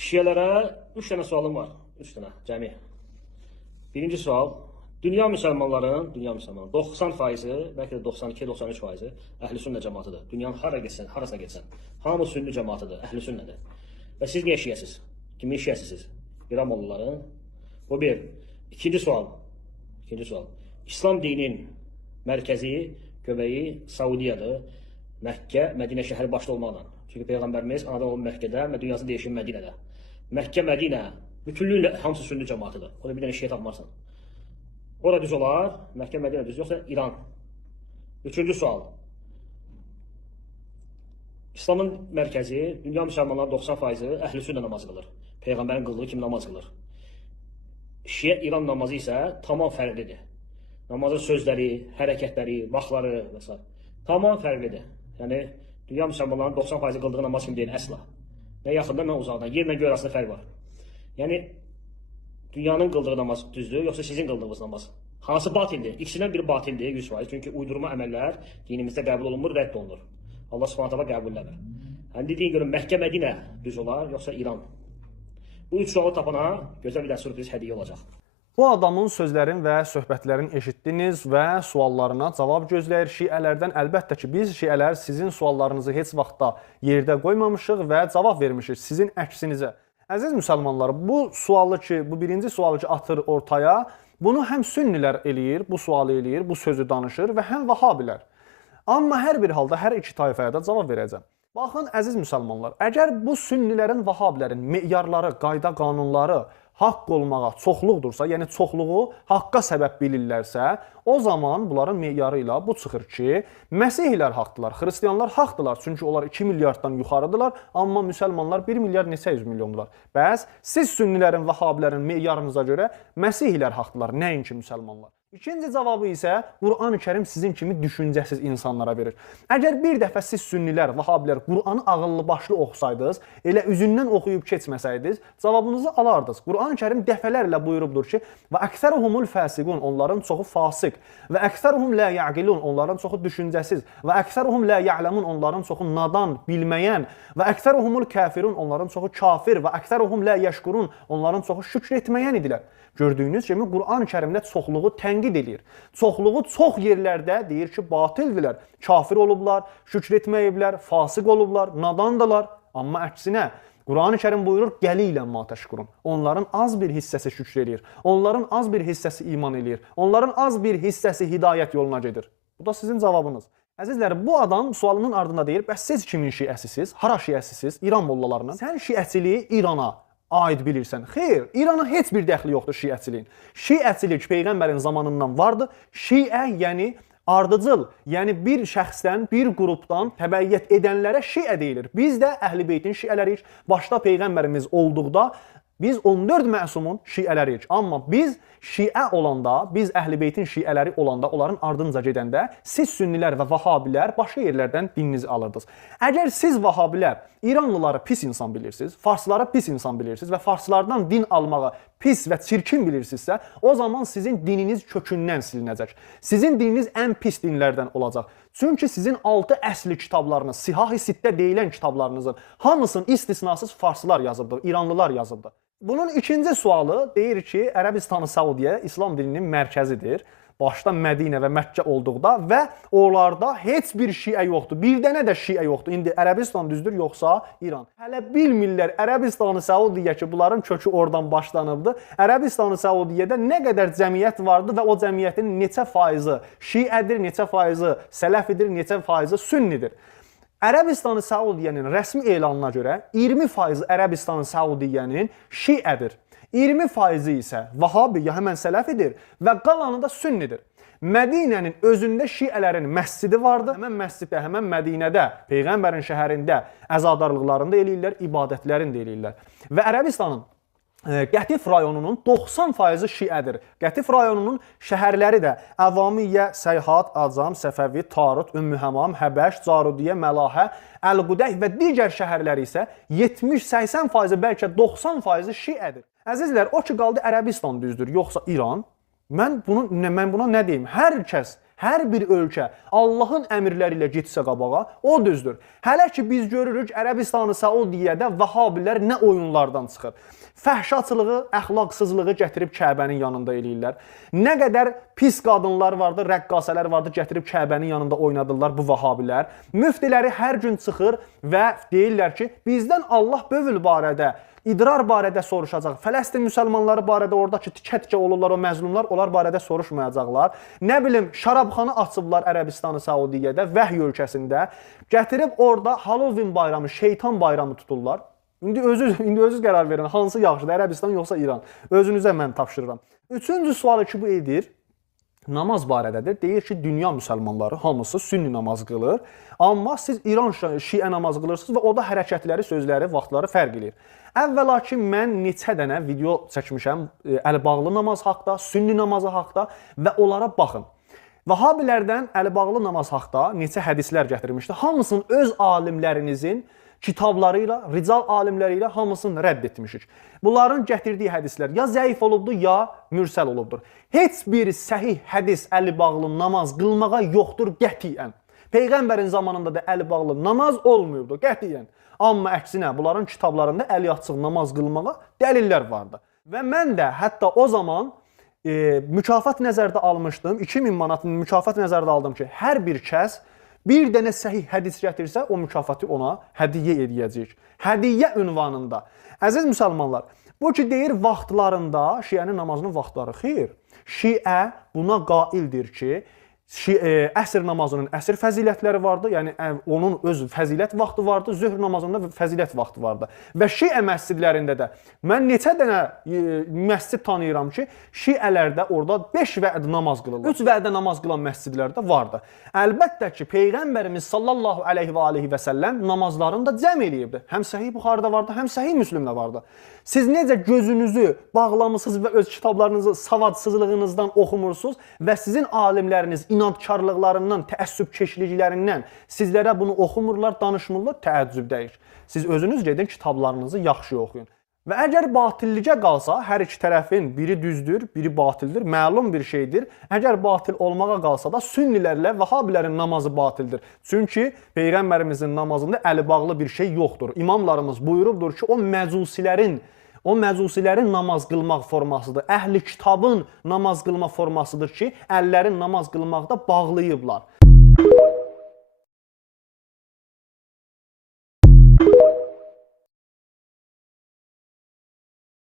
Şiələrə 3 dənə sualım var. 3 dənə cəmi. Birinci sual. Dünya müsəlmanların 90%, bəlkə də 92-93% əhl-i-sünnə cəmatıdır. Dünyanın harasına getsən, hamı sünni cəmatıdır, əhl-i-sünnədir. Və siz niyə şiəsiz? Kimin şiəsisiz? İran oğulların. Bu bir. İkinci sual. İslam dininin mərkəzi, göbəyi Saudiyadır. Məkkə, Mədinə şəhəri başda olmaqla. Çünki Peyğəmbərimiz anadan olub Məkkədə, dünyası deyişin Mədinədə. Məkkə, Mədinə bütünlüklə hamısı sünni cəmatıdır. Orada bir dənə şiə tapmarsan. Orada düz olar, Məkkə, Mədinə düz, yoxsa İran. Üçüncü sual. İslamın mərkəzi, dünya müsəlmanların 90%-i əhl-i-sünnə namazı qılır. Peyğəmbərin qıldığı kimi namaz qılır. Şiə İran namazı isə tamam fərqlidir. Namazın sözləri, hərəkətləri, vaxtları və s. tamam fərqlidir. Yəni, dünya müsəlmanların 90%-i qıldığı namaz kimi deyil, əsla. Nə yaxından, nə uzaqdan. Yerlə göy arasında fərq var. Yəni, dünyanın qıldığı namaz düzdür, yoxsa sizin qıldığınız namaz? Hansı batildir? İkisindən biri batildir, 100%. Çünki uydurma əməllər dinimizdə qəbul olunmur, rədd olunur. Allah Subhanahu taala qəbulləmir. Yəni, dediyin görə Məkkə, Mədinə düz olar, yoxsa İran? Bu üç sualı tapana gözəl bir sürpriz hədiyyə olacaq. Bu adamın sözlərin və söhbətlərini eşitdiniz və suallarına cavab gözləyir şiələrdən. Əlbəttə ki, biz şiələr sizin suallarınızı heç vaxtda yerdə qoymamışıq və cavab vermişik sizin əksinizə. Əziz müsəlmanlar, bu birinci sualı ki atır ortaya, bunu həm sünnilər eləyir, bu sualı eləyir, bu sözü danışır və həm vahabilər. Amma hər bir halda hər iki tayfaya da cavab verəcəm. Baxın, əziz müsəlmanlar, əgər bu sünnilərin, vahabilərin meyarları, qayda, qanunları haqq olmağa çoxluqdursa, yəni çoxluğu haqqa səbəb bilirlərsə, o zaman bunların meyarı ilə bu çıxır ki, Məsihlər haqdılar, Xristiyanlar haqdılar, çünki onlar 2 milyarddan yuxarıdırlar, amma müsəlmanlar 1 milyard neçə yüz milyondular. Bəs siz sünnilərin, vahabilərin meyarınıza görə Məsihlər haqdılar, nəinki müsəlmanlar. İkinci cavabı isə Qur'an-ı Kərim sizin kimi düşüncəsiz insanlara verir. Əgər bir dəfə siz sünnilər, vahabilər Qur'anı ağıllı başlı oxusaydınız, elə üzündən oxuyub keçməsəydiniz, cavabınızı alardınız. Qur'an-ı Kərim dəfələrlə buyurubdur ki, və əksəruhumul fəsiqun, onların çoxu fasik, və əksəruhum la ya'qilun, onların çoxu düşüncəsiz, və əksəruhum la ya'lamun, onların çoxu nadan, bilməyən, və əksəruhumul kafirun, onların çoxu kafir, və əksəruhum la yəşkurun, onların çoxu şükr etməyən idilər. Gördüyünüz kimi Qur'an-ı Kərimdə çoxluğu tənqid edir. Çoxluğu çox yerlərdə deyir ki, batildirlər, kafir olublar, şükr etməyiblər, fasıq olublar, nadandılar. Amma əksinə, Qur'an-ı Kərim buyurur, gəliylə ma təşkurun. Onların az bir hissəsi şükr edir, onların az bir hissəsi iman edir, onların az bir hissəsi hidayət yoluna gedir. Bu da sizin cavabınız. Əzizlər, bu adam sualının ardında deyir, bəs siz kimin şiəsisiz, hara şiəsisiz, İran mollalarının? Sən şiəçiliyi İrana aid bilirsən. Xeyr, İrana heç bir dəxli yoxdur şiəçiliyin. Şiəçilik Peyğəmbərin zamanından vardı. Şiə, yəni ardıcıl, yəni bir şəxsdən, bir qrupdan təbəiyyət edənlərə şiə deyilir. Biz də Əhl-i Beytin şiələriyik. Başda Peyğəmbərimiz olduqda biz 14 məsumun şiələriyik. Amma biz şiə olanda, biz Əhl-i Beytin şiələri olanda, onların ardınca gedəndə siz sünnilər və vahabilər başqa yerlərdən dininizi alırdınız. Əgər siz vahabilər İranlıları pis insan bilirsiniz, farsları pis insan bilirsiniz və farslardan din almağı pis və çirkin bilirsinizsə, o zaman sizin dininiz kökündən silinəcək. Sizin dininiz ən pis dinlərdən olacaq. Çünki sizin 6 əsli kitablarınız, Sihah-ı Sittə deyilən kitablarınızın hamısını istisnasız farslar yazıbdır, İranlılar yazıbdır. Bunun ikinci sualı deyir ki, Ərəbistanı Saudiyə İslam dininin mərkəzidir. Başda Mədinə və Məkkə olduqda və onlarda heç bir şiə yoxdur. Bir dənə də şiə yoxdur. İndi Ərəbistan düzdür, yoxsa İran. Hələ bilmirlər Ərəbistanı Saudiyə ki, bunların kökü oradan başlanıbdır. Ərəbistanı Saudiyədə nə qədər cəmiyyət vardı və o cəmiyyətin neçə faizi şiədir, neçə faizi sələfidir, neçə faizi sünnidir. Ərəbistanı Saudiyənin rəsmi elanına görə 20% Ərəbistanı Saudiyənin şiədir. 20% isə vahabi, ya həmən sələfidir və qalanı da sünnidir. Mədinənin özündə şiələrin məscidi vardı. Həmən məsciddə, həmən Mədinədə, Peyğəmbərin şəhərində əzadarlıqlarını da eləyirlər, ibadətlərini də eləyirlər. Və Ərəbistanın Qətif rayonunun 90% şiədir. Qətif rayonunun şəhərləri də Əvamiyyə, Səyhat, Acam, Səfəvi, Tarut, Ümmühəmam, Həbəş, Carudiyyə, Məlahə, Əl-Qudəh və digər şəhərləri isə 70-80%, bəlkə 90% şiədir. Əzizlər, o ki qaldı Ərəbistan düzdür, yoxsa İran? Mən buna nə deyim? Hər hər bir ölkə Allahın əmrləri ilə getsə qabağa, o düzdür. Hələ ki biz görürük Ərəbistanı, Səudiyyədə Vəhabilər nə oyunlardan çıxır. Fəhşaçılığı, əxlaqsızlığı gətirib Kəbənin yanında eləyirlər. Nə qədər pis qadınlar vardı, rəqqasələr vardı, gətirib Kəbənin yanında oynadırlar bu Vəhabilər. Müftiləri hər gün çıxır və deyirlər ki, bizdən Allah bövül barədə, idrar barədə soruşacaq. Fələstin müsəlmanları barədə oradakı tikə-tikə olurlar o məzlumlar, onlar barədə soruşmayacaqlar. Nə bilim, şarabxana açıblar Ərəbistanı, Səudiyyədə, Vəhy ölkəsində. Gətirib orada Halloween bayramı, şeytan bayramı tuturlar. İndi özünüz qərar verin, hansı yaxşıdır, Ərəbistan yoxsa İran? Özünüzə mən tapşırıram. Üçüncü sualı ki bu edir, namaz barədədir. Deyir ki, dünya müsəlmanları hamısı sünni namaz qılır. Amma siz İran şiə namaz qılırsınız və o da hərəkətləri, sözləri, vaxtları fərq edir. Əvvəla ki, mən neçə dənə video çəkmişəm əlbağlı namaz haqda, sünni namazı haqda və onlara baxın. Vəhabilərdən əlbağlı namaz haqda neçə hədislər gətirmişdi. Hamısını öz alimlərinizin kitabları ilə, rical alimləri ilə hamısını rədd etmişik. Bunların gətirdiyi hədislər ya zəif olubdur, ya mürsəl olubdur. Heç bir səhih hədis əli bağlı namaz qılmağa yoxdur qətiyyən. Peyğəmbərin zamanında da əli bağlı namaz olmuyubdur qətiyyən. Amma əksinə, bunların kitablarında əli açıq namaz qılmağa dəlillər vardı. Və mən də hətta o zaman mükafat nəzərdə almışdım. 2000 manat mükafat nəzərdə aldım ki, hər bir kəs bir dənə səhih hədis gətirsə, o mükafatı ona hədiyyə edəcəyik. Hədiyyə ünvanında. Əziz müsəlmanlar, bu ki deyir vaxtlarında şiənin namazının vaxtları xeyr. Şiə buna qaildir ki, əsr namazının əsr fəzilətləri vardı, yəni onun öz fəzilət vaxtı vardı, zöhr namazında fəzilət vaxtı vardı. Və şiə məscidlərində də mən neçə dənə məscid tanıyıram ki, şiələrdə orada 5 vəd namaz qılırlar. 3 vədə namaz qılan məscidlərdə vardı. Əlbəttə ki, Peyğəmbərimiz sallallahu aleyhi və səlləm namazlarını da cəm eləyibdi. Həm Səhih Buxarıda vardı, həm Səhih Müslimdə vardı. Siz necə gözünüzü bağlamısınız və öz kitablarınızı savadsızlığınızdan oxumursunuz və sizin alimləriniz inadkarlıqlarından, təəssübkeşliklərindən sizlərə bunu oxumurlar, danışmırlar, təəccübdəyik. Siz özünüz gedin kitablarınızı yaxşı oxuyun. Və əgər batillicə qalsa, hər iki tərəfin biri düzdür, biri batildir, məlum bir şeydir. Əgər batil olmağa qalsa da sünnilərlə Vəhabilərin namazı batildir. Çünki Peyğəmbərimizin namazında əli bağlı bir şey yoxdur. İmamlarımız buyurubdur ki, o məcusilərin namaz qılmaq formasıdır. Əhli kitabın namaz qılma formasıdır ki, əllərin namaz qılmaqda bağlayıblar.